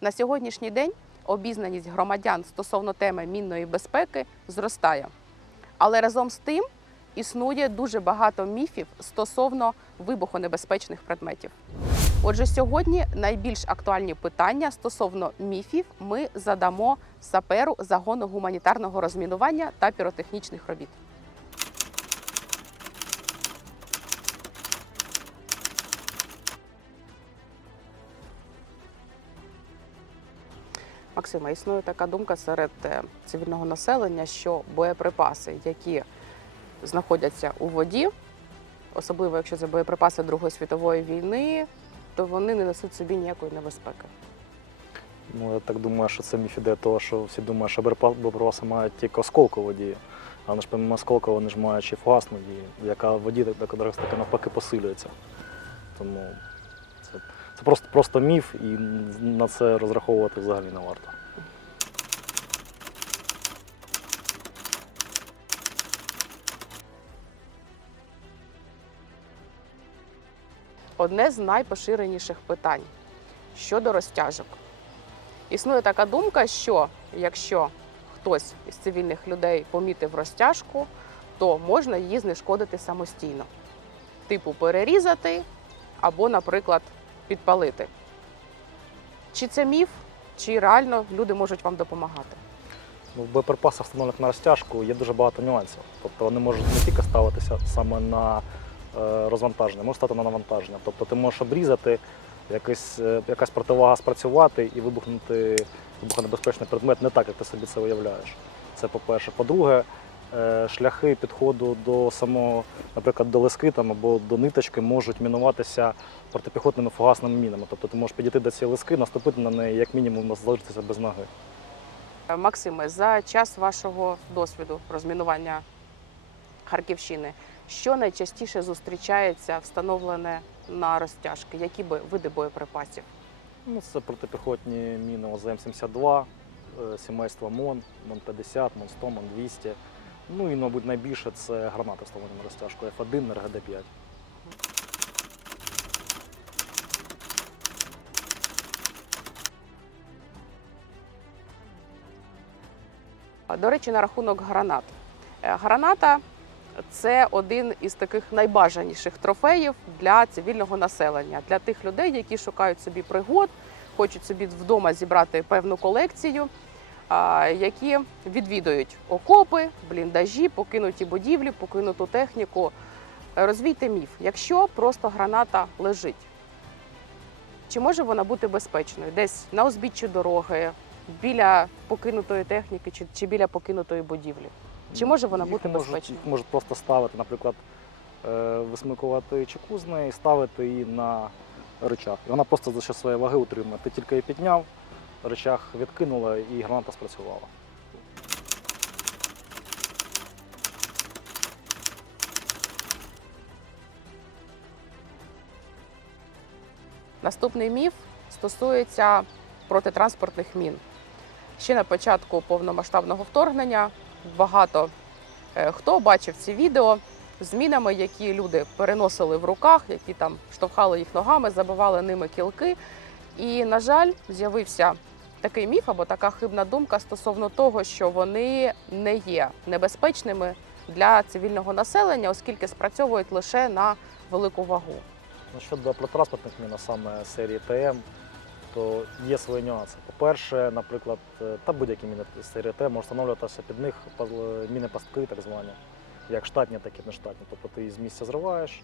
На сьогоднішній день обізнаність громадян стосовно теми мінної безпеки зростає. Але разом з тим існує дуже багато міфів стосовно вибухонебезпечних предметів. Отже, сьогодні найбільш актуальні питання стосовно міфів ми задамо саперу загону гуманітарного розмінування та піротехнічних робіт. Максима, існує така думка серед е, цивільного населення, що боєприпаси, які знаходяться у воді, особливо якщо це боєприпаси Другої світової війни, то вони не несуть собі ніякої небезпеки. Ну, я так думаю, що це міф іде того, що всі думають, що боєприпаси мають тільки осколкову дію. Але ж помимо осколкового вони ж мають ще фугасну дію, яка в воді так, так, таки навпаки посилюється. Тому це, це просто, просто міф, і на це розраховувати взагалі не варто. Одне з найпоширеніших питань щодо розтяжок. Існує така думка, що якщо хтось із цивільних людей помітив розтяжку, то можна її знешкодити самостійно. Типу перерізати або, наприклад, підпалити. Чи це міф, чи реально люди можуть вам допомагати? Ну, в боєприпасах, встановлених на розтяжку, є дуже багато нюансів. Тобто вони можуть не тільки ставитися саме на е, розвантаження, можуть стати на навантаження. Тобто ти можеш обрізати, якийсь, е, якась противага спрацювати і вибухнути вибухонебезпечний предмет не так, як ти собі це уявляєш. Це по-перше. По-друге, шляхи підходу до самого, наприклад, до лиски там, або до ниточки можуть мінуватися протипіхотними фугасними мінами. Тобто ти можеш підійти до цієї лиски, наступити на неї, як мінімум, залишитися без ноги. Е, Максиме, за час вашого досвіду розмінування Харківщини, що найчастіше зустрічається встановлене на розтяжки? Які би види боєприпасів? Ну, це протипіхотні міни ОЗМ-72, е, сімейства МОН, МОН-50, МОН-100, МОН-200. Ну і, мабуть, найбільше це гранати встановлені на розтяжку F1, РГД-5. До речі, на рахунок гранат. Е, Граната це один із таких найбажаніших трофеїв для цивільного населення, для тих людей, які шукають собі пригод, хочуть собі вдома зібрати певну колекцію, які відвідують окопи, бліндажі, покинуті будівлі, покинуту техніку. Розвійте міф, якщо просто граната лежить, чи може вона бути безпечною? Десь на узбіччі дороги, біля покинутої техніки чи, чи біля покинутої будівлі? Чи може вона Їх бути можуть- безпечною? Їх можуть просто ставити, наприклад, е, висмикувати чеку з неї, ставити її на рычаг. І вона просто за счет своєї ваги утримує. Ти тільки її підняв, рычаг відкинула і граната спрацювала. Наступний міф стосується протитранспортних мін. Ще на початку повномасштабного вторгнення багато е, хто бачив ці відео з мінами, які люди переносили в руках, які там штовхали їх ногами, забивали ними кілки. І, на жаль, з'явився такий міф або така хибна думка стосовно того, що вони не є небезпечними для цивільного населення, оскільки спрацьовують лише на велику вагу. Ну, щодо протранспортних мін, а саме серії ТМ, то є свої нюанси. По-перше, наприклад, е, та будь-які міни серії ТМ можуть встановлюватися під них паз- міни пастки, так звані, як штатні, так і нештатні. Тобто ти її з місця зриваєш,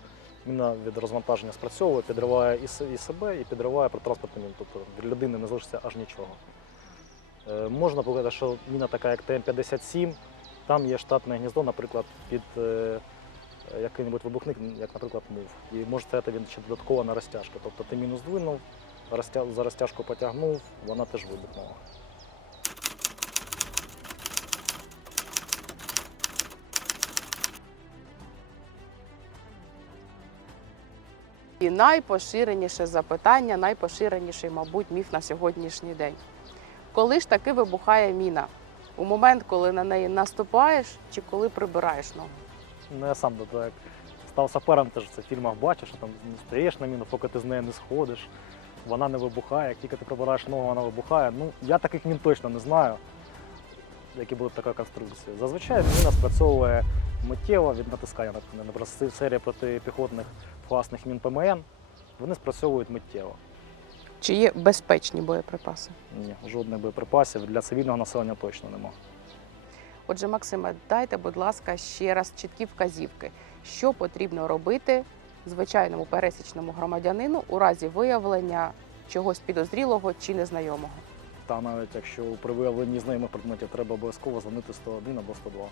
міна від розвантаження спрацьовує, підриває і себе, і підриває протранспортну міну. Тобто від людини не залишиться аж нічого. Е, Можна показати, що міна така, як ТМ-57, там є штатне гніздо, наприклад, під е, який-небудь вибухник, як, наприклад, мув. І може стояти він ще додатково на розтяжку. Тобто ти мінус двинув, за розтяжку потягнув, вона теж вибухнула. І найпоширеніше запитання, найпоширеніший, мабуть, міф на сьогоднішній день. Коли ж таки вибухає міна? У момент, коли на неї наступаєш, чи коли прибираєш ногу? Ну, я сам так став сапером, теж це в фільмах бачиш, що там стоїш на міну, поки ти з неї не сходиш. вона не вибухає. Як тільки ти прибираєш ногу, вона вибухає. Ну, я таких мін точно не знаю, які будуть така конструкція. Зазвичай міна спрацьовує миттєво від натискання. Наприклад, серія протипіхотних фугасних мін ПМН, вони спрацьовують миттєво. Чи є безпечні боєприпаси? Ні, жодних боєприпасів для цивільного населення точно немає. Отже, Максиме, дайте, будь ласка, ще раз чіткі вказівки, що потрібно робити звичайному пересічному громадянину у разі виявлення чогось підозрілого чи незнайомого. Та навіть якщо при виявленні знайомих предметів треба обов'язково дзвонити 101 або 102.